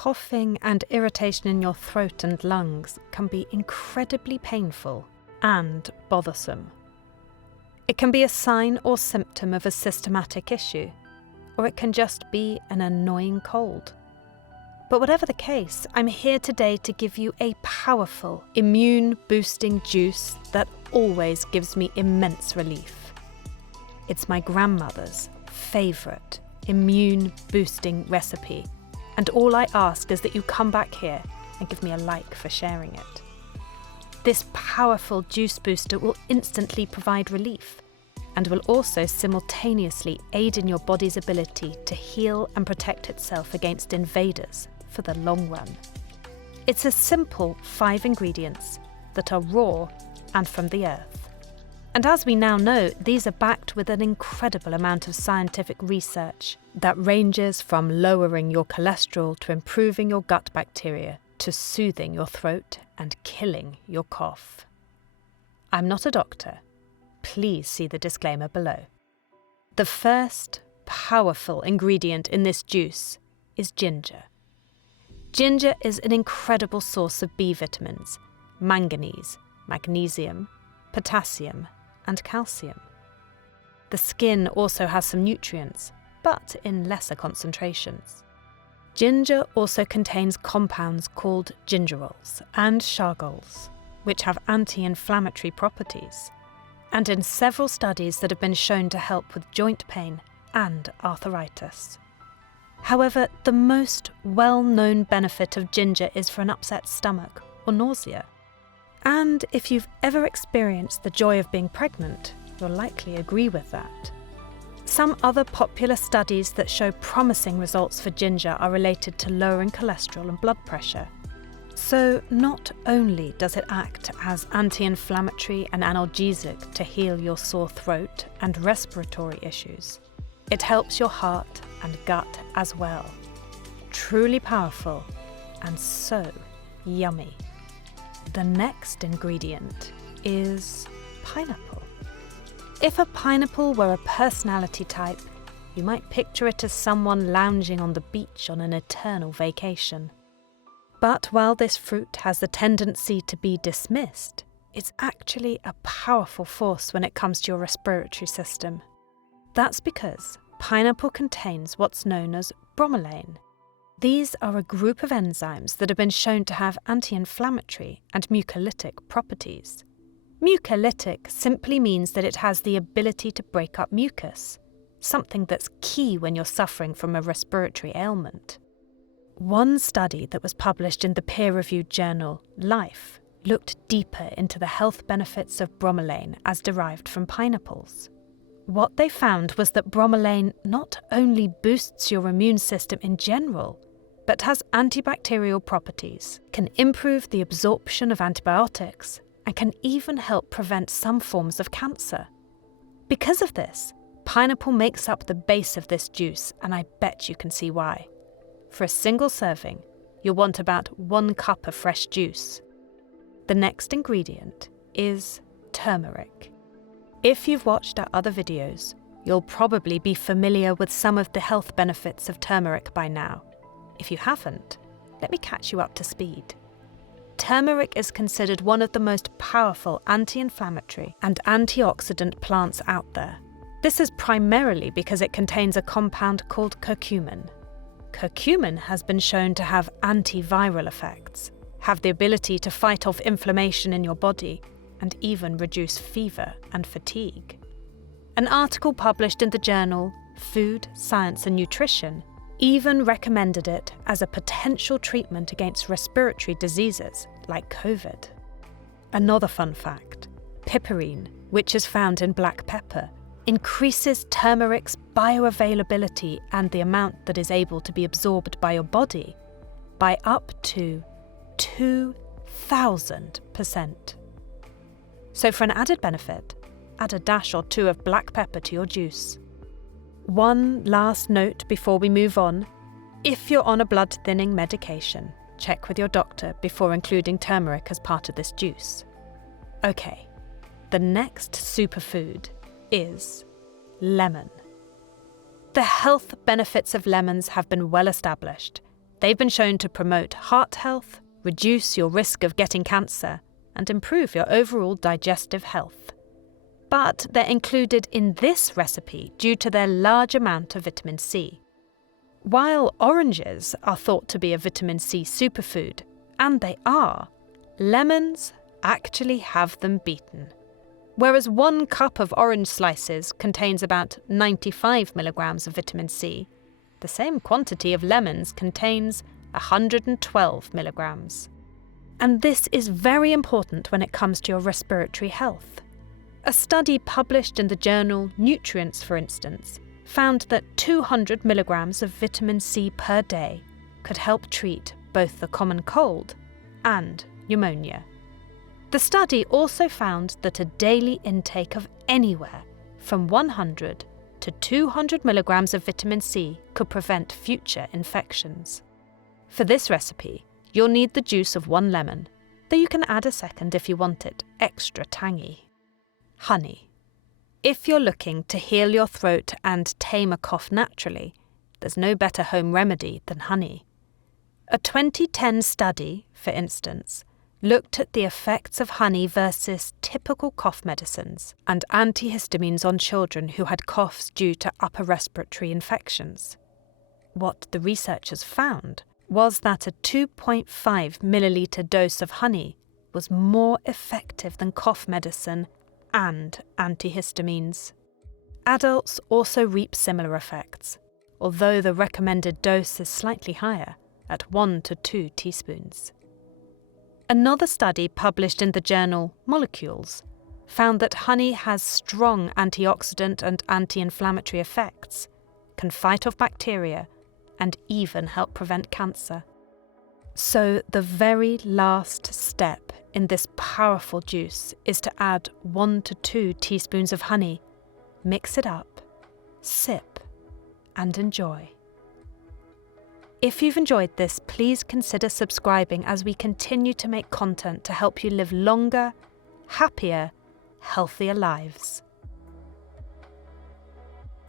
coughing and irritation in your throat and lungs can be incredibly painful and bothersome. It can be a sign or symptom of a systematic issue, or it can just be an annoying cold. But whatever the case, I'm here today to give you a powerful, immune-boosting juice that always gives me immense relief. It's my grandmother's favourite immune-boosting recipe, and all I ask is that you come back here and give me a like for sharing it. This powerful juice booster will instantly provide relief and will also simultaneously aid in your body's ability to heal and protect itself against invaders for the long run. It's a simple 5 ingredients that are raw and from the earth. And as we now know, these are backed with an incredible amount of scientific research that ranges from lowering your cholesterol to improving your gut bacteria to soothing your throat and killing your cough. I'm not a doctor. Please see the disclaimer below. The first powerful ingredient in this juice is ginger. Ginger is an incredible source of B vitamins, manganese, magnesium, potassium, and calcium. The skin also has some nutrients, but in lesser concentrations. Ginger also contains compounds called gingerols and chargols, which have anti-inflammatory properties, and in several studies that have been shown to help with joint pain and arthritis. However, the most well-known benefit of ginger is for an upset stomach or nausea. And if you've ever experienced the joy of being pregnant, you'll likely agree with that. Some other popular studies that show promising results for ginger are related to lowering cholesterol and blood pressure. So not only does it act as anti-inflammatory and analgesic to heal your sore throat and respiratory issues, it helps your heart and gut as well. Truly powerful and so yummy. The next ingredient is pineapple. If a pineapple were a personality type, you might picture it as someone lounging on the beach on an eternal vacation. But while this fruit has the tendency to be dismissed, it's actually a powerful force when it comes to your respiratory system. That's because pineapple contains what's known as bromelain. These are a group of enzymes that have been shown to have anti-inflammatory and mucolytic properties. Mucolytic simply means that it has the ability to break up mucus, something that's key when you're suffering from a respiratory ailment. One study that was published in the peer-reviewed journal Life looked deeper into the health benefits of bromelain as derived from pineapples. What they found was that bromelain not only boosts your immune system in general, but has antibacterial properties, can improve the absorption of antibiotics, and can even help prevent some forms of cancer. Because of this, pineapple makes up the base of this juice, and I bet you can see why. For a single serving, you'll want about 1 cup of fresh juice. The next ingredient is turmeric. If you've watched our other videos, you'll probably be familiar with some of the health benefits of turmeric by now. If you haven't, let me catch you up to speed. Turmeric is considered one of the most powerful anti-inflammatory and antioxidant plants out there. This is primarily because it contains a compound called curcumin. Curcumin has been shown to have antiviral effects, have the ability to fight off inflammation in your body, and even reduce fever and fatigue. An article published in the journal Food, Science and Nutrition even recommended it as a potential treatment against respiratory diseases like COVID. Another fun fact, piperine, which is found in black pepper, increases turmeric's bioavailability and the amount that is able to be absorbed by your body by up to 2,000%. So for an added benefit, add a dash or 2 of black pepper to your juice. One last note before we move on. If you're on a blood-thinning medication, check with your doctor before including turmeric as part of this juice. Okay, the next superfood is lemon. The health benefits of lemons have been well established, They've been shown to promote heart health, reduce your risk of getting cancer, and improve your overall digestive health. But they're included in this recipe due to their large amount of vitamin C. While oranges are thought to be a vitamin C superfood, and they are, lemons actually have them beaten. Whereas 1 cup of orange slices contains about 95 milligrams of vitamin C, the same quantity of lemons contains 112 milligrams. And this is very important when it comes to your respiratory health. A study published in the journal Nutrients, for instance, found that 200 milligrams of vitamin C per day could help treat both the common cold and pneumonia. The study also found that a daily intake of anywhere from 100 to 200 milligrams of vitamin C could prevent future infections. For this recipe, you'll need the juice of 1 lemon, though you can add a second if you want it extra tangy. Honey. If you're looking to heal your throat and tame a cough naturally, there's no better home remedy than honey. A 2010 study, for instance, looked at the effects of honey versus typical cough medicines and antihistamines on children who had coughs due to upper respiratory infections. What the researchers found was that a 2.5 milliliter dose of honey was more effective than cough medicine and antihistamines. Adults also reap similar effects, although the recommended dose is slightly higher, at 1 to 2 teaspoons. Another study published in the journal Molecules found that honey has strong antioxidant and anti-inflammatory effects, can fight off bacteria, and even help prevent cancer. So the very last step in this powerful juice is to add 1 to 2 teaspoons of honey, mix it up, sip, and enjoy. If you've enjoyed this, please consider subscribing as we continue to make content to help you live longer, happier, healthier lives.